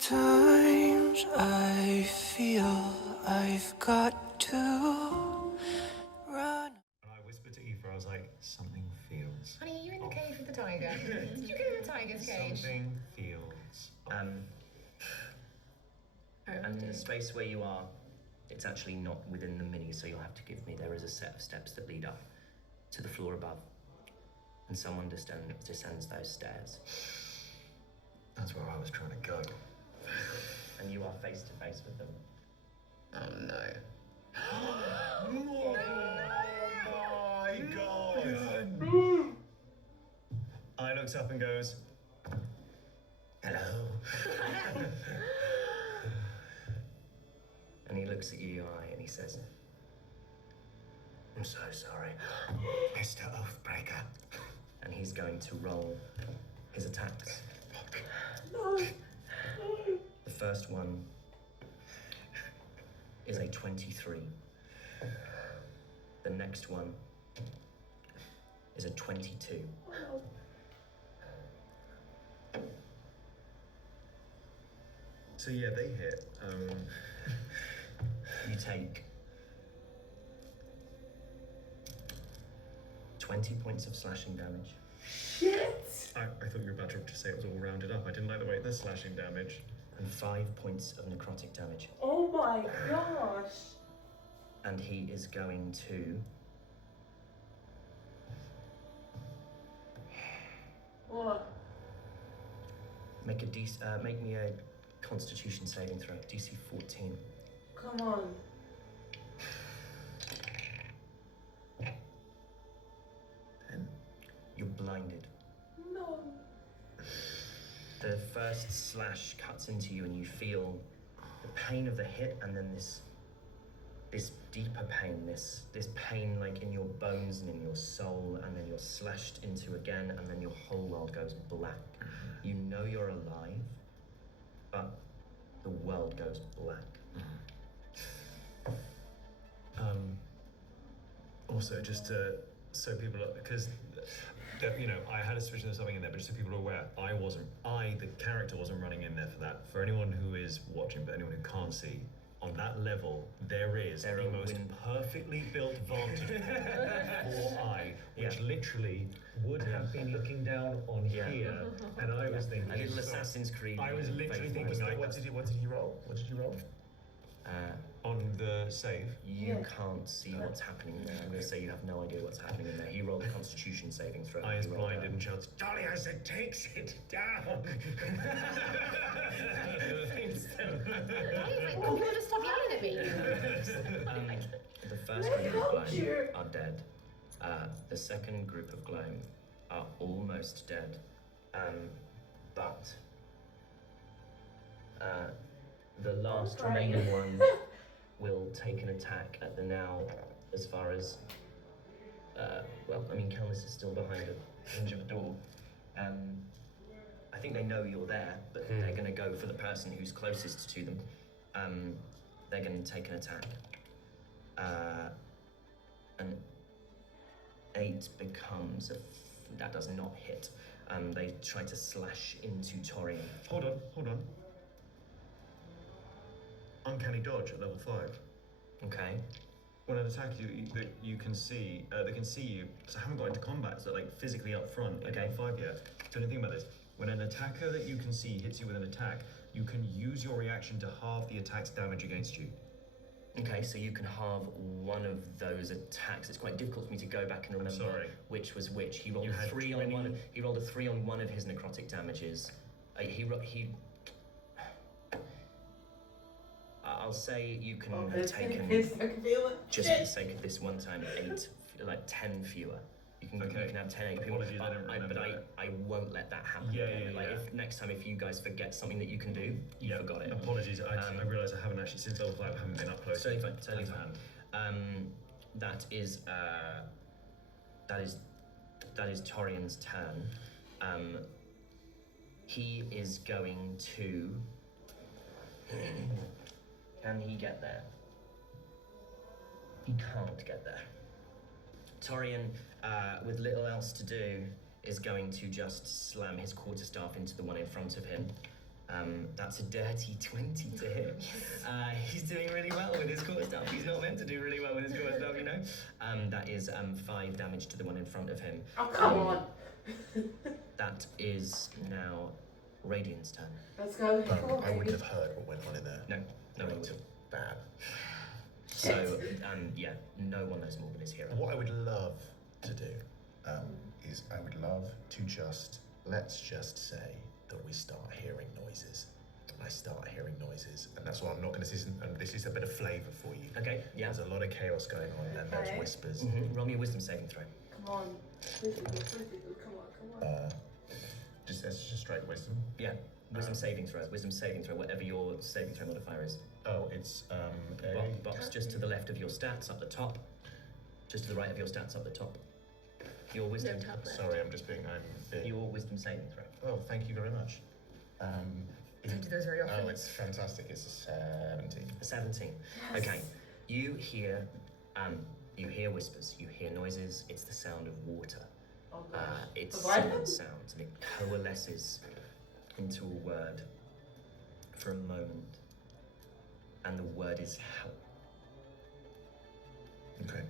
Sometimes I feel I've got to run. And I whispered to Aoife, I was like, something feels. Honey, are you in the cage with the tiger? Did you get in the tiger's cage? Something feels. And the space where you are, it's actually not within the mini, so you'll have to give me. There is a set of steps that lead up to the floor above, and someone descends those stairs. That's where I was trying to go. And you are face to face with them. Oh no. Oh my god! I looks up and goes, hello. And he looks at you, and he says, I'm so sorry. Mr. Oathbreaker. And he's going to roll his attacks. The first one is a 23. The next one is a 22. So yeah, they hit. You take 20 points of slashing damage. Shit! I thought you were about to say it was all rounded up. I didn't like the way this slashing damage. And 5 points of necrotic damage. Oh my gosh! And he is going to... What? Make me a Constitution saving throw, DC 14. Come on. And you're blinded. No. The first slash cuts into you and you feel the pain of the hit and then this deeper pain, this pain like in your bones and in your soul, and then you're slashed into again, and then your whole world goes black. You know you're alive, but the world goes black. Also, just so people, because I had a suspicion of something in there, but just so people are aware, the character wasn't running in there for that. For anyone who is watching, but anyone who can't see, on that level, there is the most perfectly built vantage point for I, which literally would have been looking down on here, and I was thinking, A little Assassin's Creed. I was literally thinking, like, what did he roll? What did you roll? On the save? You can't see what's happening there. I'm going to say you have no idea what's happening in there. He rolled a Constitution saving throw. I is blinded and shouts, Dolly, I said, takes it down! Can you just stop yelling at me? The first group of Gloam are dead. The second group of Gloam are almost dead. But the last remaining one will take an attack at the now, as far as, Kelnis is still behind a hinge of a door. I think they know you're there, but they're going to go for the person who's closest to them. They're going to take an attack. An 8 becomes that does not hit. They try to slash into Torian. Hold on. Uncanny dodge at level 5. Okay. When an attack you can see, they can see you. So I haven't got into combat, so like physically up front at level 5 yet. So think about this. When an attacker that you can see hits you with an attack, you can use your reaction to halve the attack's damage against you. Okay, so you can halve one of those attacks. It's quite difficult for me to go back and remember which was which. He rolled a 3 on one. He rolled a 3 on one of his necrotic damages. I'll say you can have taken, just for the sake of this one time, 10 fewer. You can have 10 people, but I won't let that happen. If next time, if you guys forget something that you can do, you forgot it. Apologies, I realise I haven't actually, since level 5, I haven't been up close. Totally fine. That is Torian's turn. He is going to... Can he get there? He can't get there. Torian, with little else to do, is going to just slam his quarterstaff into the one in front of him. That's a dirty 20 to hit. He's doing really well with his core stuff. He's not meant to do really well with his core stuff, you know? That is 5 damage to the one in front of him. Oh, come on. That is now Radiant's turn. Let's go. I wouldn't have heard what went on in there. No one Right. will. Bad. So, yeah, no one knows more than his hero. What I would love to do is I would love to let's just say that we start hearing noises. I start hearing noises, and that's what I'm not going to say. And this is a bit of flavour for you. Okay, yeah. There's a lot of chaos going on, and there's Okay. whispers. Roll me a wisdom saving throw. Come on. Pretty good, come on. Just straight wisdom. Yeah, wisdom saving throw, whatever your saving throw modifier is. Oh, it's Box just to the left of your stats up the top. Just to the right of your stats up the top. Your wisdom. top left. Sorry, I'm being. Your wisdom saving throw. Oh, thank you very much. Don't do those very often. Oh, it's fantastic. It's a 17. 17. Okay. You hear whispers. You hear noises. It's the sound of water. Oh, gosh. It's The violin? someone sounds, and it coalesces into a word for a moment. And the word is help. Okay.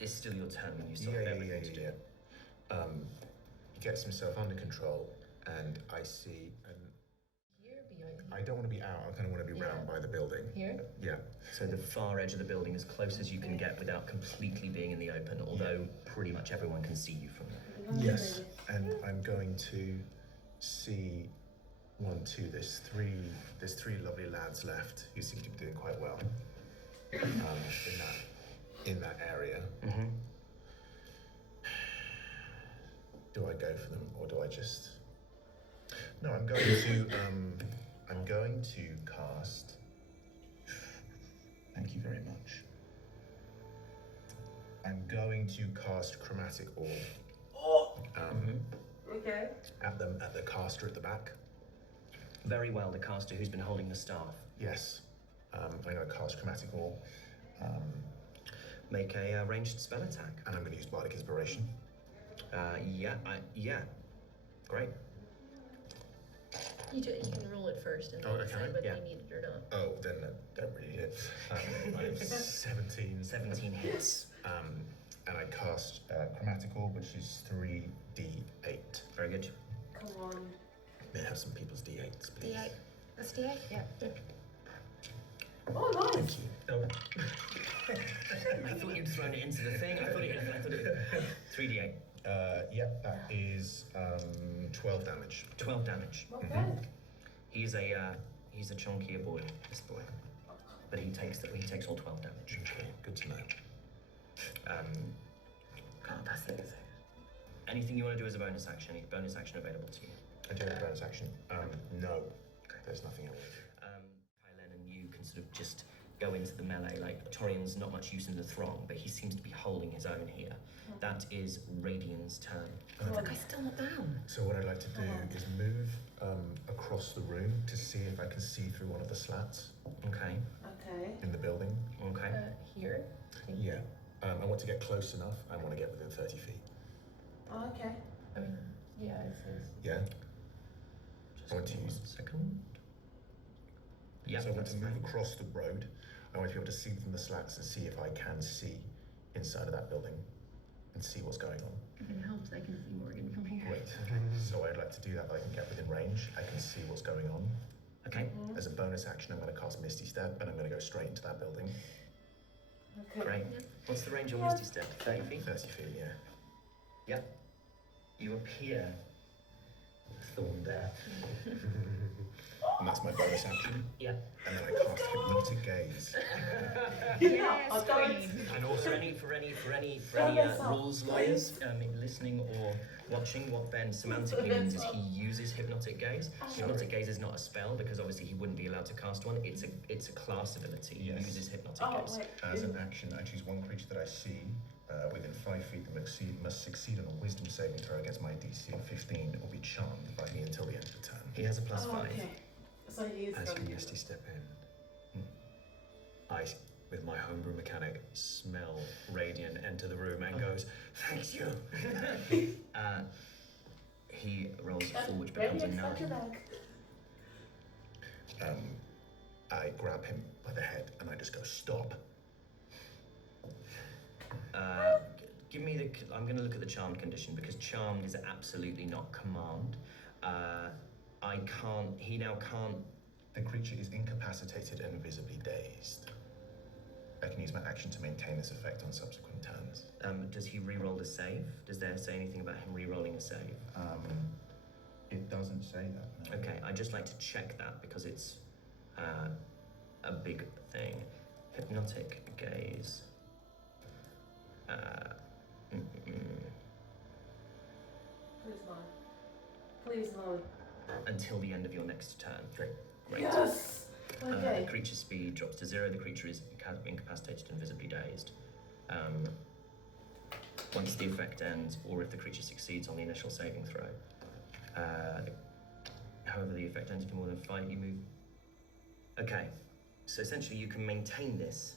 It's still your turn when you stop everything to do. He gets himself under control, and I see. Here, behind you. I don't want to be out. I kind of want to be round by the building. Here? Yeah. So the far edge of the building, as close as you can get without completely being in the open, although pretty much everyone can see you from there. Yes. And I'm going to see 1, 2. There's three lovely lads left who seem to be doing quite well. In that area. Mm-hmm. Do I go for them, or do I just? No, I'm going to. I'm going to cast. Thank you very much. I'm going to cast Chromatic Orb. Okay. At the caster at the back. Very well, the caster who's been holding the staff. Yes. I'm going to cast Chromatic Orb. Make a ranged spell attack. And I'm going to use Bardic Inspiration. Yeah. Great. You can roll it first and Oh, then okay, decide whether yeah. you need it or not. Oh, then I don't really need it. I have 17. 17 hits. And I cast Chromatic Orb, which is 3d8. Very good. Come on. May I have some people's d8s, please? D8. That's D8? Yeah. Oh, nice. Thank you. Oh. I thought you'd thrown it into the thing. I thought it 3d8. Yeah, that is 12 damage. 12 damage. Not bad. He's a chunkier boy, this boy. But he takes all 12 damage. Okay, good to know. God, that's it. Anything you want to do as a bonus action? Any bonus action available to you? I do have a bonus action. No, there's nothing else. Kylen and you can sort of just go into the melee. Like, Torian's not much use in the throng, but he seems to be holding his own here. That is Radiant's turn. The guy's still not down. So what I'd like to do is move across the room to see if I can see through one of the slats Okay. Okay. in the building. Okay. Here? Yeah. I want to get close enough. I want to get within 30 feet. Oh, okay. I mean, yeah, it says. Yeah. Just I want to one use. second. Yeah, So I want that's to move fine. across the road. I want to be able to see from the slats and see if I can see inside of that building and see what's going on. If it helps, I can see Morgan from here. Great. So I'd like to do that. I can get within range. I can see what's going on. Okay. As a bonus action, I'm going to cast Misty Step, and I'm going to go straight into that building. Okay. Great. What's the range of Misty Step? 30 feet? 30 feet, yeah. Yeah. You appear thorn there. And that's my bonus action. Yeah. And then I cast Hypnotic Gaze. Yeah, I've done it. And also for any that's all. rules lawyers listening or watching, what Ben semantically means is he uses hypnotic gaze. Hypnotic gaze is not a spell because obviously he wouldn't be allowed to cast one. It's a class ability. He Yes. uses hypnotic Oh, gaze. wait. As an action, I choose one creature that I see within 5 feet that must succeed on a wisdom saving throw against my DC of 15 or be charmed by me until the end of the turn. He has a +5. Oh, okay. So he's As going you Misty step in, I, with my homebrew mechanic, smell Radiant enter the room and goes, "Thank you." He rolls a 4, which Ready? becomes a Such a 9. bag. I grab him by the head and I just go, stop. Give me the. I'm going to look at the charmed condition because charmed is absolutely not command. I can't. He now can't. The creature is incapacitated and visibly dazed. I can use my action to maintain this effect on subsequent turns. Does he re-roll the save? Does there say anything about him re-rolling a save? It doesn't say that. No. Okay, I'd just like to check that because it's a big thing. Hypnotic gaze. Please, no. Please, no. Until the end of your next turn. Great. Great. Yes! Okay. The creature's speed drops to 0. The creature is incapacitated and visibly dazed. Once the effect ends, or if the creature succeeds on the initial saving throw. However, the effect ends for more than 5, you move. Okay, so essentially you can maintain this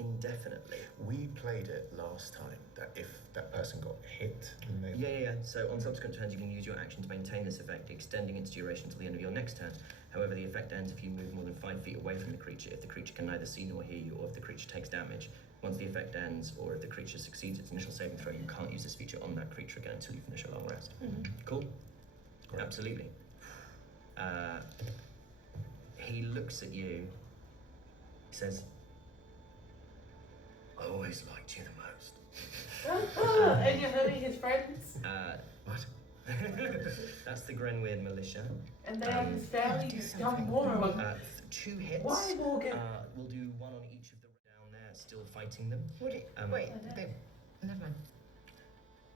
indefinitely. We played it last time that if that person got hit, then they Yeah. So on subsequent turns, you can use your action to maintain this effect, extending its duration to the end of your next turn. However, the effect ends if you move more than 5 feet away from the creature, if the creature can neither see nor hear you, or if the creature takes damage. Once the effect ends, or if the creature succeeds its initial saving throw, you can't use this feature on that creature again until you finish a long rest. Cool? Great. Absolutely. He looks at you, he says, I always liked you the most. And you're hurting his friends. What? That's the Grenweird militia. And they have his family. He's done more of them. 2 hits. Why, Morgan? We'll do 1 on each of the down there, still fighting them. What do you, wait, never mind.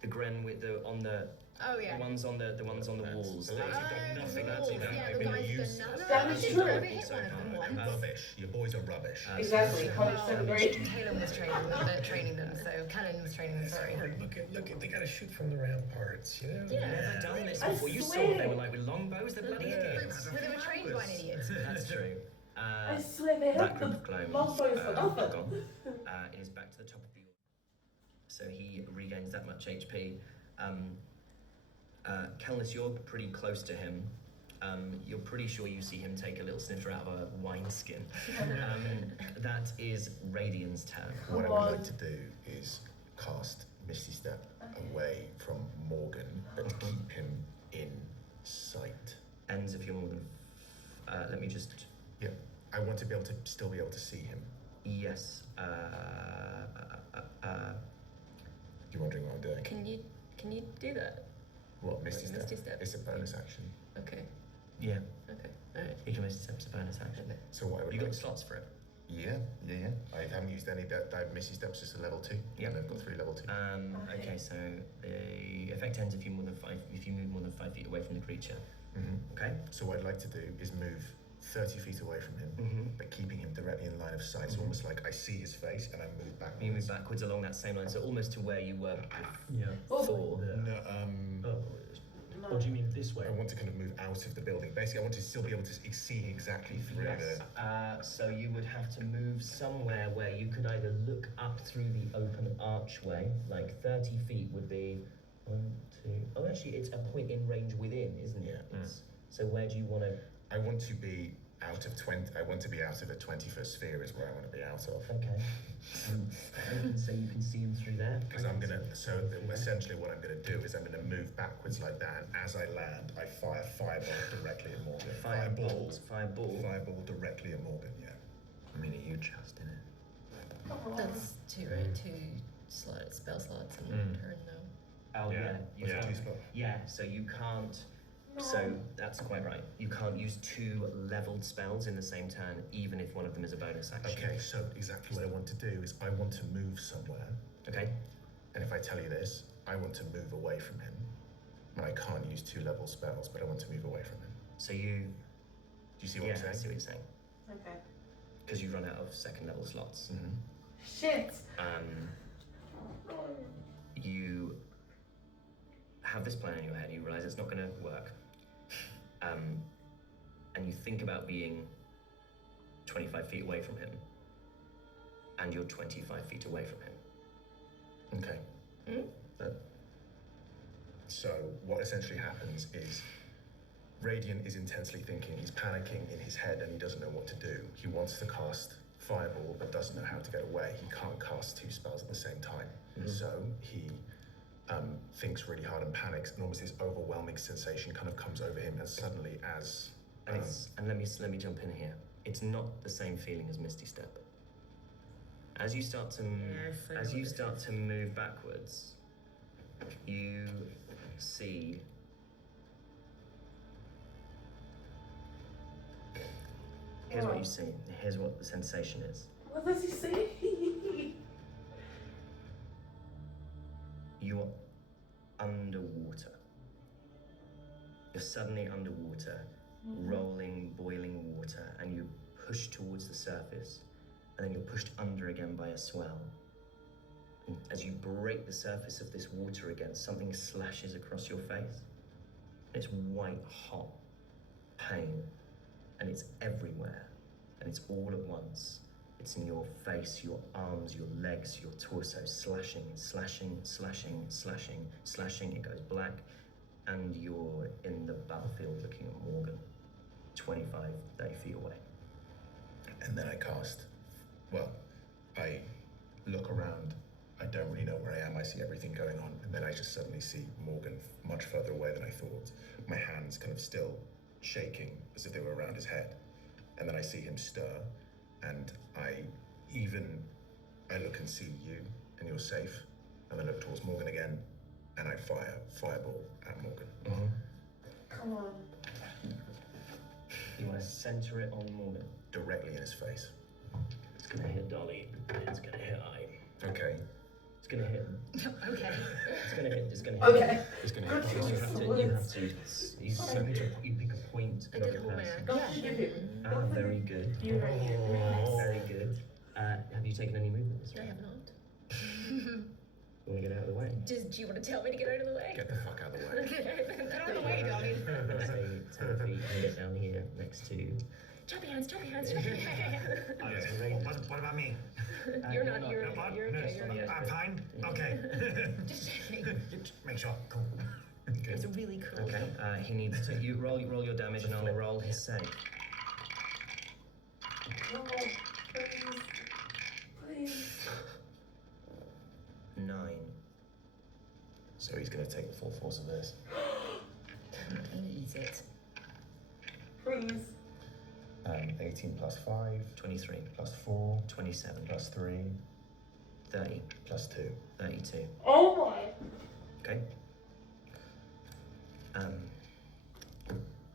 The Grenweird, on the Oh yeah. the ones on the walls. The ones who've done nothing. Walls, That's yeah, they've the been guys used. done nothing. That is I've true. never hit one of them And once. rubbish. Your boys are rubbish. Exactly. 100% agree. Talon was training them, so Callan was training them, sorry. Look at, they gotta shoot from the ramparts, you know? Yeah. Never done this I before. You saw swear. they were like with longbows, they're bloody idiots. Well, they were trained by an idiot. That's true. I swear they That have group the of clones longbows for nothing. gone. It is back to the top of the order. So he regains that much HP. Kelnis, you're pretty close to him. You're pretty sure you see him take a little sniffer out of a wineskin. That is Radian's turn. What I Come on. would like to do is cast Misty Step away from Morgan, but keep him in sight. Ends if you're more than. Let me just. Yeah, I want to be able to still be able to see him. Yes. You're wondering what I'm doing? Can you do that? What, Misty Step? Misty Step. It's a bonus action. Okay. Yeah. Okay. Alright. You can Misty Step's a bonus action. So what I would You like got slots for it. Yeah. I haven't used any that Misty Step's just a level 2. Yep. And I've got 3 level 2. Okay, so the effect ends if you move more than 5 feet away from the creature. Okay. So what I'd like to do is move 30 feet away from him, but keeping him directly in line of sight. So almost like I see his face and I move backwards. You move backwards along that same line, so almost to where you were Yeah. before. No, Oh, what do you mean this way? I want to kind of move out of the building. Basically, I want to still be able to see exactly through Yes. So you would have to move somewhere where you could either look up through the open archway, like 30 feet would be 1, 2. Oh, actually, it's a point in range within, isn't it? Yeah. It's, so where do you want to? I want to be out of 20. I want to be out of the 21st sphere is where I want to be out of. Okay. So you can see him through there. Because essentially what I'm gonna do is I'm gonna move backwards like that, and as I land, I fire fireball directly at Morgan. Fireball directly at Morgan. Yeah. I mean, are you just in it? That's 2, right? 2 spell slots and turn though. Oh yeah. Yeah. You What's can't. the 2 spell? Yeah. So you can't. So that's quite right. You can't use 2 leveled spells in the same turn, even if one of them is a bonus action. Okay, so exactly what I want to do is I want to move somewhere, Okay. and if I tell you this, I want to move away from him. And I can't use 2 level spells, but I want to move away from him. So you. Do you see what Yeah, I'm saying? I see what you're saying. Okay. Because you run out of second level slots. Shit! You have this plan in your head, you realize it's not going to work. And you think about being 25 feet away from him, and you're 25 feet away from him. Okay. But So what essentially happens is Radiant is intensely thinking, he's panicking in his head and he doesn't know what to do. He wants to cast Fireball but doesn't know how to get away. He can't cast 2 spells at the same time. So he thinks really hard and panics, and almost this overwhelming sensation kind of comes over him as suddenly as... and let me jump in here. It's not the same feeling as Misty Step. As you start to move backwards, you see here's what you see. Here's what the sensation is. What does he say? You're underwater. You're suddenly underwater, rolling, boiling water, and you push towards the surface, and then you're pushed under again by a swell. And as you break the surface of this water again, something slashes across your face. It's white hot pain, and it's everywhere, and it's all at once. It's in your face, your arms, your legs, your torso, slashing, slashing, slashing, slashing, slashing. It goes black, and you're in the battlefield looking at Morgan, 25, 30 feet away. And then I cast. Well, I look around. I don't really know where I am. I see everything going on, and then I just suddenly see Morgan much further away than I thought. My hands kind of still shaking as if they were around his head. And then I see him stir, and I look and see you, and you're safe. And then I look towards Morgan again, and I fire Fireball at Morgan. Come on. You want to center it on Morgan? Directly in his face. It's gonna hit Dolly. It's gonna hit I. Okay. It's gonna hit. Okay. It's gonna hit. It's gonna hit. Okay. It's gonna Good hit. choice. You have to. You pick a point. I not did a hold my person. Don't forget him. Ah, very good. You're right here. Very good. Have you taken any movements? I have not. You want to get out of the way? Do you want to tell me to get out of the way? Get the fuck out of the way. Get out of the way, Dolly. Say 10 feet and get down here next to. Choppy hands, choppy hands, choppy hands. What about me? You're not, you're No, what? okay, you're No, okay. I'm fine. Okay. Just checking. Make sure. Cool. It's really cool. Okay. He needs to. You roll your damage, and I'll roll his save. No, please. Please. 9. So he's gonna take the full force of this. He needs it. Please. 18 plus 5, 23, plus 4, 27, plus 3, 30, plus 2. 32. Oh my. Okay.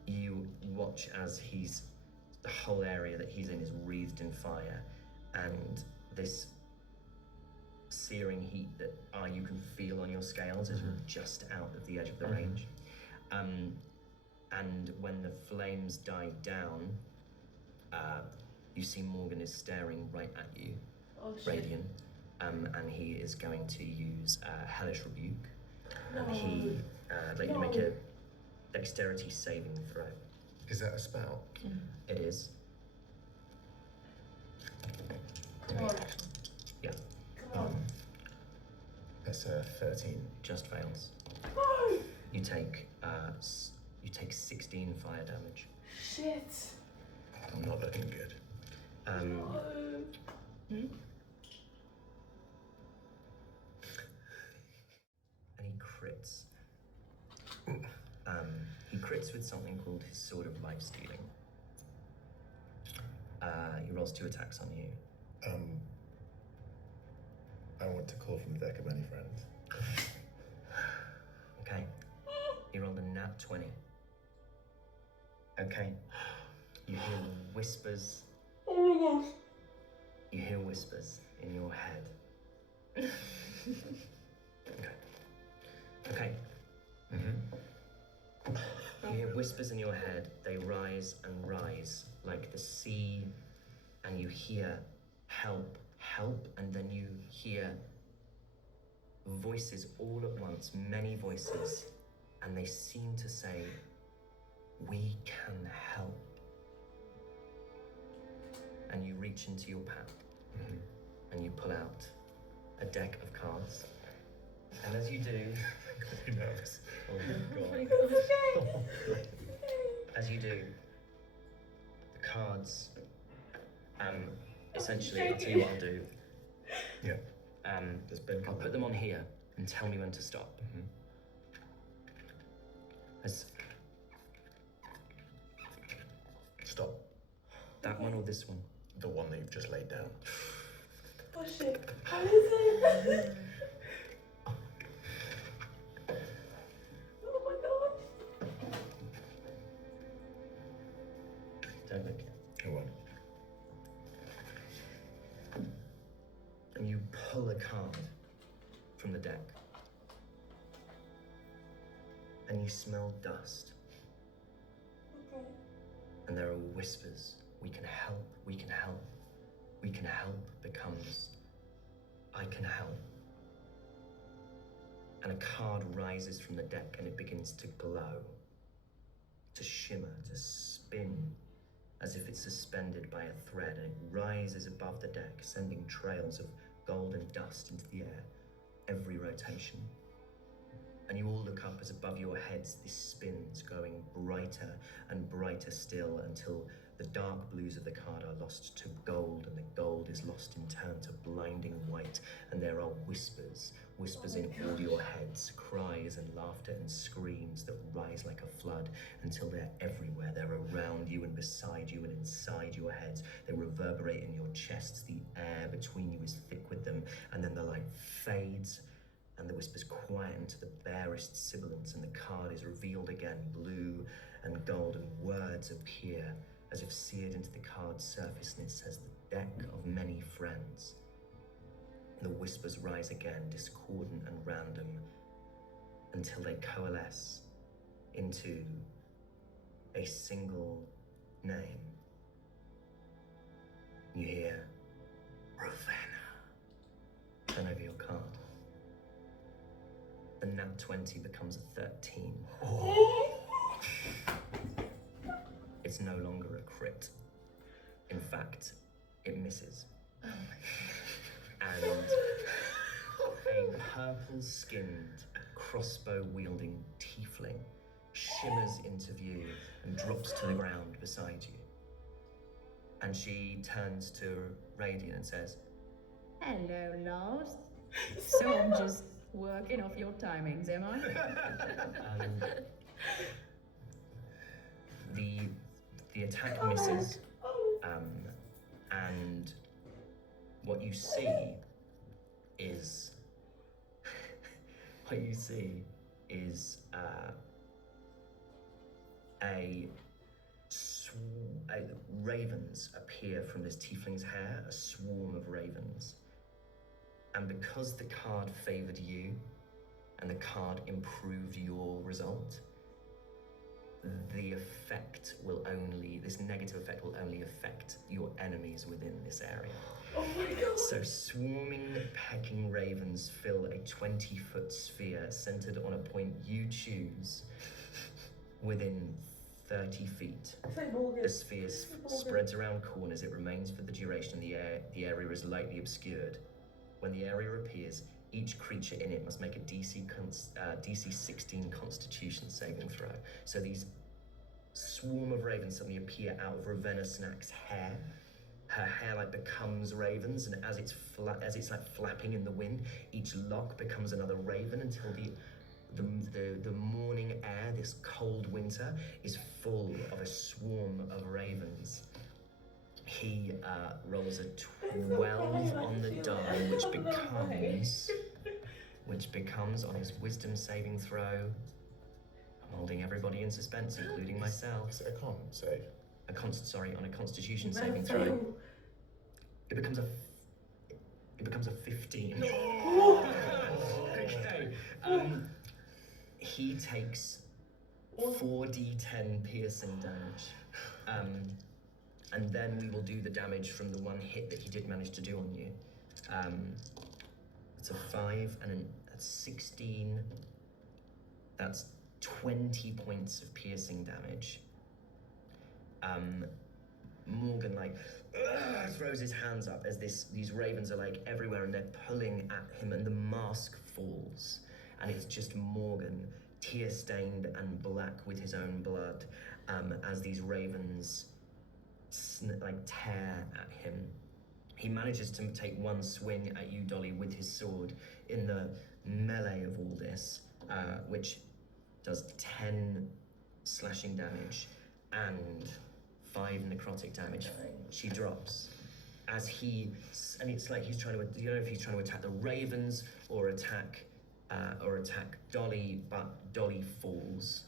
You watch as the whole area that he's in is wreathed in fire, and this searing heat that you can feel on your scales is just out of the edge of the range. And when the flames die down, you see Morgan is staring right at you, Oh shit. Radiant, and he is going to use Hellish Rebuke. And No. he let you make a dexterity saving throw. Is that a spell? It is. Come on. Yeah, Come on. That's a 13. just fails. No. You take 16 fire damage. Shit. I'm not looking good. No. And he crits. He crits with something called his Sword of Life Stealing. He rolls 2 attacks on you. I want to call from the deck of many friends. Okay. He rolled a nat 20. Okay. You hear whispers. Oh my gosh. You hear whispers in your head. Okay. You hear whispers in your head. They rise and rise like the sea, and you hear help, help, and then you hear voices all at once, many voices, and they seem to say, "We can help." And you reach into your pack and you pull out a deck of cards. And as you do, I'm nervous. oh my god. As you do, the cards, essentially, I'll tell you what I'll do. Yeah. Does Ben I'll come? put them on here and tell me when to stop. As Stop. that one or this one? The one that you've just laid down. Oh shit. How is it? Oh my god. Don't look. Who won? And you pull a card from the deck. And you smell dust. Okay. And there are whispers. We can help, we can help. We can help becomes I can help. And a card rises from the deck and it begins to glow, to shimmer, to spin, as if it's suspended by a thread, and it rises above the deck, sending trails of golden dust into the air every rotation. And you all look up as above your heads this spins, growing brighter and brighter still until the dark blues of the card are lost to gold, and the gold is lost in turn to blinding white, and there are whispers in all your heads, cries and laughter and screams that rise like a flood until they're everywhere. They're around you and beside you and inside your heads. They reverberate in your chests. The air between you is thick with them, and then the light fades and the whispers quieten to the barest sibilance, and the card is revealed again, blue and gold, and words appear as if seared into the card's surface, and it says, the deck of many friends. And the whispers rise again, discordant and random, until they coalesce into a single name. You hear, Ravenna. Turn over your card. The nat 20 becomes a 13. It's no longer a crit. In fact, it misses. And a purple-skinned, crossbow-wielding tiefling shimmers into view and drops to the ground beside you. And she turns to Radiant and says, Hello, loves. So I'm just working off your timings, am I? The attack misses, and what you see is ravens appear from this tiefling's hair, a swarm of ravens. And because the card favored you and the card improved your result, this negative effect will only affect your enemies within this area. Oh my god. So swarming, pecking ravens fill a 20-foot sphere centered on a point you choose within 30 feet. Say Morgan. The sphere spreads around corners. It remains for the duration. The area is lightly obscured. When the area appears, each creature in it must make a DC 16 Constitution saving throw. So these swarm of ravens suddenly appear out of Ravenna Snack's hair. Her hair becomes ravens, and as it's flapping in the wind, each lock becomes another raven until the morning air, this cold winter, is full of a swarm of ravens. He rolls a 12 on the die, which becomes on his wisdom saving throw. I'm holding everybody in suspense, including myself. Is it a con save? On a Constitution saving throw. It becomes a 15. Okay. He takes 4d10 piercing damage. And then we will do the damage from the one hit that he did manage to do on you. It's a 5 and that's 16. That's 20 points of piercing damage. Morgan like throws his hands up as these ravens are like everywhere and they're pulling at him, and the mask falls, and it's just Morgan, tear-stained and black with his own blood, as these ravens like tear at him. He manages to take one swing at you, Dolly, with his sword in the melee of all this, which does 10 slashing damage and 5 necrotic damage. She drops. And it's like he's trying to, you don't know if he's trying to attack the ravens or attack Dolly, but Dolly falls.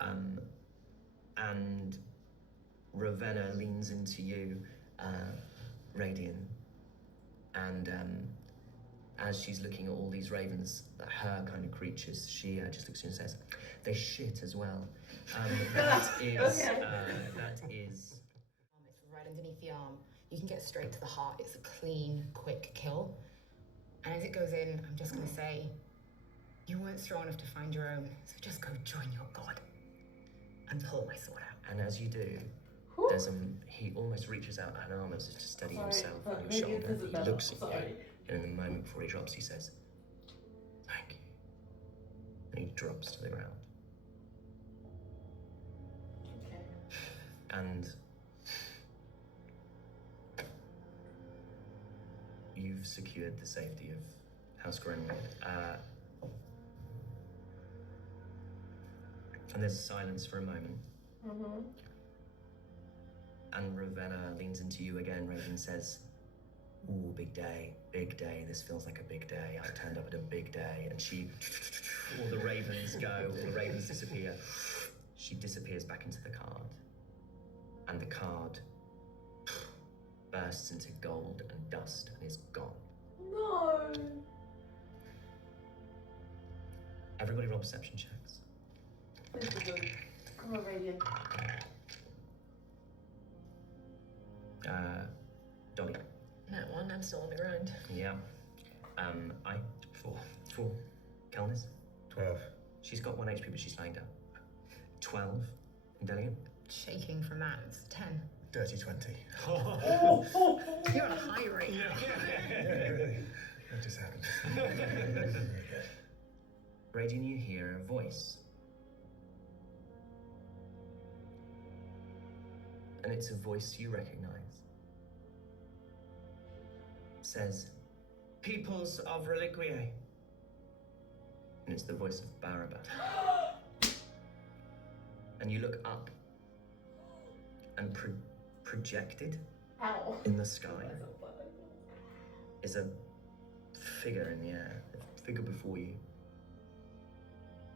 And Ravenna leans into you, Radian, and as she's looking at all these ravens, her kind of creatures, she just looks at you and says, "They shit as well." That is. It's right underneath the arm. You can get straight to the heart. It's a clean, quick kill. And as it goes in, I'm just gonna say, you weren't strong enough to find your own, so just go join your god and pull my sword out. And as you do, he almost reaches out an arm as if to steady himself on your shoulder. He looks at you, and in the moment before he drops, he says, "Thank you." And he drops to the ground. Okay. And you've secured the safety of House Grenwood. And there's silence for a moment. Mm-hmm. And Ravenna leans into you again, Raven says, "Ooh, big day, this feels like a big day. I turned up at a big day." And all the ravens go, all the ravens disappear. She disappears back into the card. And the card bursts into gold and dust and is gone. No. Everybody roll perception checks. This is good. Come on, Radiant. Dolly. That one, I'm still on the ground. Yeah. Four. Kelnis. 12. She's got 1 HP, but she's lying down. 12. Delian. Shaking from that, it's 10. Dirty 20. You're on a high rate. What just happened? Radian, you hear a voice. And it's a voice you recognize. It says, "Peoples of Reliquiae." And it's the voice of Barabbas. And you look up, and projected Ow. in the sky is a figure in the air, a figure before you.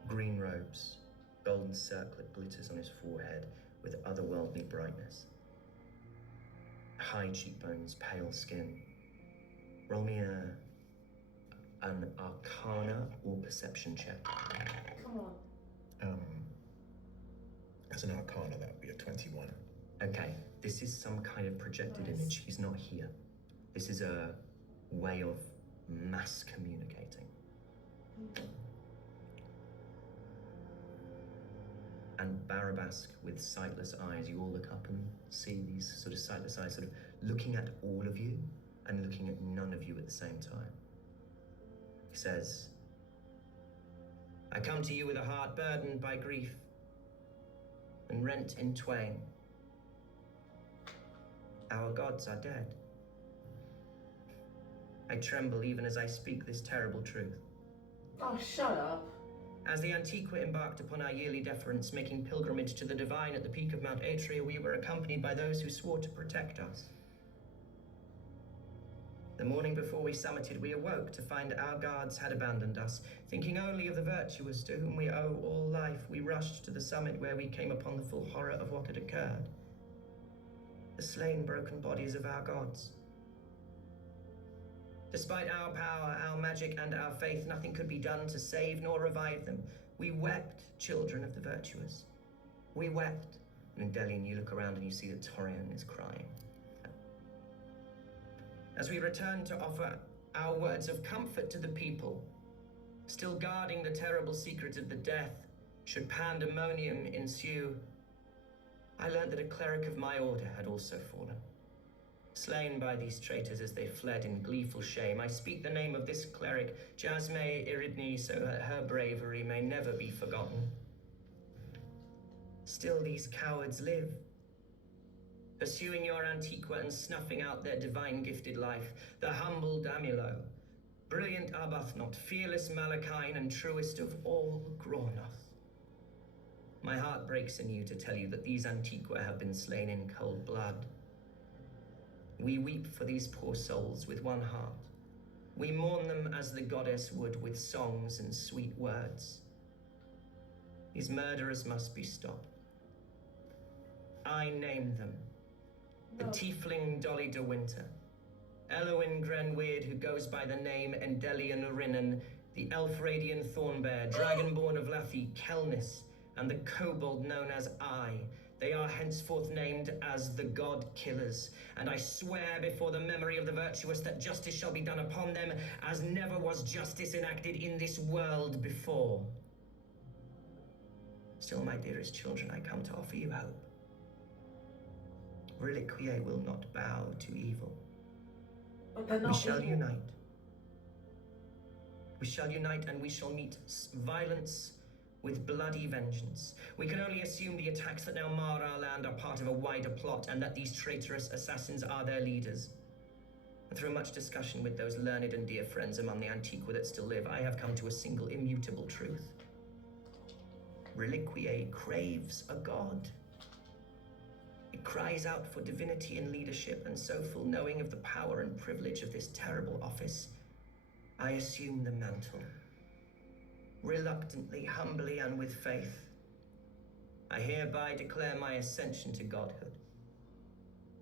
Green robes, golden circlet glitters on his forehead with otherworldly brightness. High cheekbones, pale skin. Roll me an Arcana or Perception check. Come on. As an Arcana, that would be a 21. Okay, this is some kind of projected image. He's not here. This is a way of mass communicating. And Barabbas, with sightless eyes, you all look up and see these sort of sightless eyes sort of looking at all of you and looking at none of you at the same time. He says, "I come to you with a heart burdened by grief and rent in twain. Our gods are dead. I tremble even as I speak this terrible truth. Oh, shut up. As the Antiqua embarked upon our yearly deference, making pilgrimage to the divine at the peak of Mount Atria, we were accompanied by those who swore to protect us. The morning before we summited, we awoke to find our guards had abandoned us. Thinking only of the virtuous to whom we owe all life, we rushed to the summit where we came upon the full horror of what had occurred. The slain, broken bodies of our gods. Despite our power, our magic, and our faith, nothing could be done to save nor revive them. We wept, children of the virtuous. We wept." And in Delian, you look around and you see that Torian is crying. "As we return to offer our words of comfort to the people, still guarding the terrible secret of the death, should pandemonium ensue, I learned that a cleric of my order had also fallen. Slain by these traitors as they fled in gleeful shame, I speak the name of this cleric, Jasmine Iridni, so that her bravery may never be forgotten. Still these cowards live, pursuing your Antiqua and snuffing out their divine gifted life, the humble Damulo, brilliant Arbuthnot, fearless Malachine, and truest of all Grornoth. My heart breaks anew to tell you that these Antiqua have been slain in cold blood. We weep for these poor souls with one heart. We mourn them as the goddess would, with songs and sweet words. These murderers must be stopped. I name them. The Tiefling Dolly de Winter, Elowyn Grenweird, who goes by the name Endelian Urinnen, the Elf Radian Thornbear, Dragonborn of Lathi, Kelnis, and the kobold known as I. They are henceforth named as the God Killers, and I swear before the memory of the virtuous that justice shall be done upon them as never was justice enacted in this world before. Still, my dearest children, I come to offer you hope. Reliquiae will not bow to evil. But they're We not shall evil. unite. We shall unite and we shall meet violence with bloody vengeance. We can only assume the attacks that now mar our land are part of a wider plot and that these traitorous assassins are their leaders. And through much discussion with those learned and dear friends among the Antiqua that still live, I have come to a single immutable truth. Reliquiae craves a god. It cries out for divinity and leadership, and so full knowing of the power and privilege of this terrible office, I assume the mantle. Reluctantly, humbly, and with faith, I hereby declare my ascension to godhood.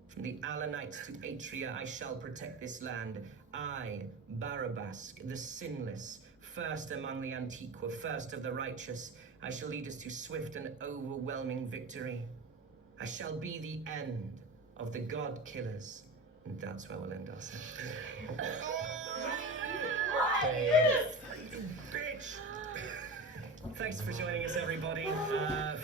From the Alanites to Atria, I shall protect this land. I, Barabask, the sinless, first among the Antiqua, first of the righteous, I shall lead us to swift and overwhelming victory. I shall be the end of the God Killers. And that's where we'll end our session. Bitch! Thanks for joining us, everybody,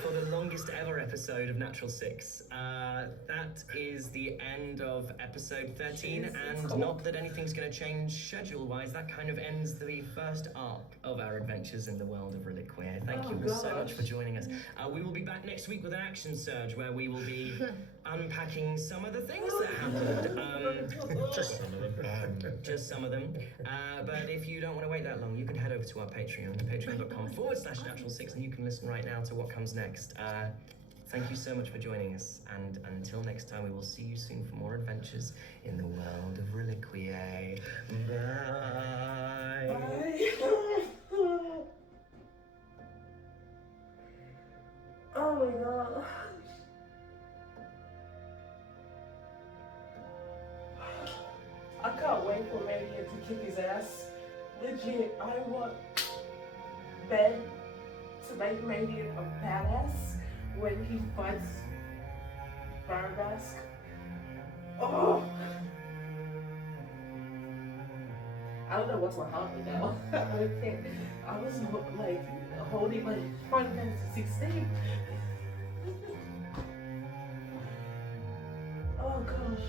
for the longest ever episode of Natural Six. That is the end of episode 13, and not that anything's going to change schedule-wise, that kind of ends the first arc of our adventures in the world of Reliquiae. Thank you so much for joining us. We will be back next week with an action surge, where we will be unpacking some of the things that happened. Just some of them. Just some of them. But if you don't want to wait that long, you can head over to our Patreon, patreon.com/Natural6, and you can listen right now to what comes next. Thank you so much for joining us, and until next time, we will see you soon for more adventures in the world of Reliquiae. Bye! Oh my god. I can't wait for Radiant to kick his ass. Legit, I want Ben to make Radiant a badass when he fights Barabask. Oh! I don't know what's my heart right now. I was like holding my Final Fantasy 16. Oh gosh.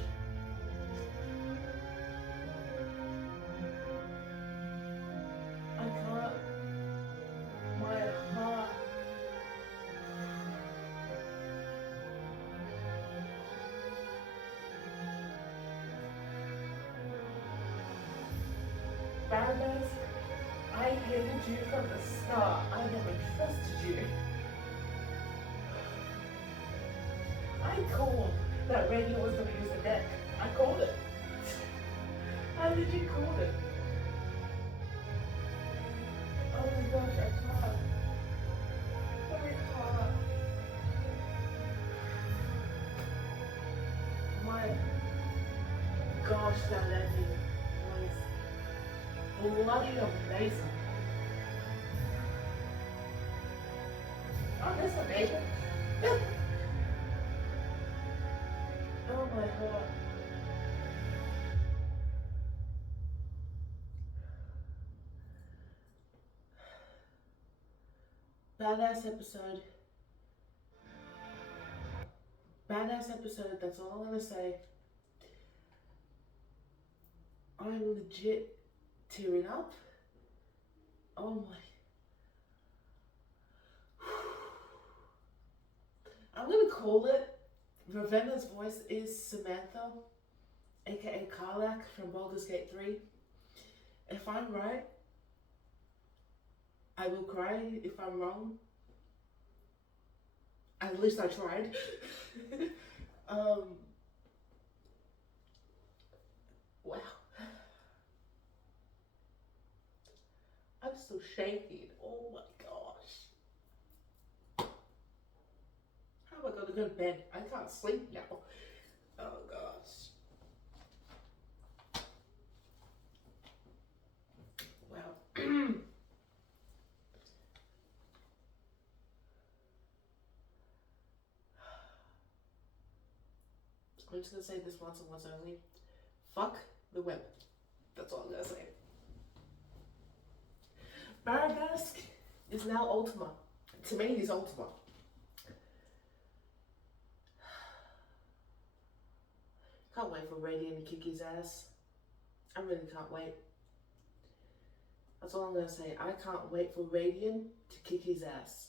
I can't. My heart. Barabbas, I hated you from the start. I never trusted you. I called that Radio was going to use the deck. I called it. I legit called it. Oh my gosh, I can't. My heart. My gosh, that ending was bloody amazing. Oh, that's amazing. Oh my god. Badass episode. Badass episode, that's all I'm gonna say. I'm legit tearing up. Oh my. I'm gonna call it. Ravenna's voice is Samantha, aka Karlach from Baldur's Gate 3. If I'm right, I will cry. If I'm wrong, at least I tried. Wow. I'm so shaking. Oh my gosh. How am I gonna go to bed? I can't sleep now. Oh gosh. Wow. I'm just gonna say this once and once only. Fuck the web. That's all I'm gonna say. Barabasque is now Ultima. To me, he's Ultima. Can't wait for Radiant to kick his ass. I really can't wait. That's all I'm gonna say. I can't wait for Radiant to kick his ass.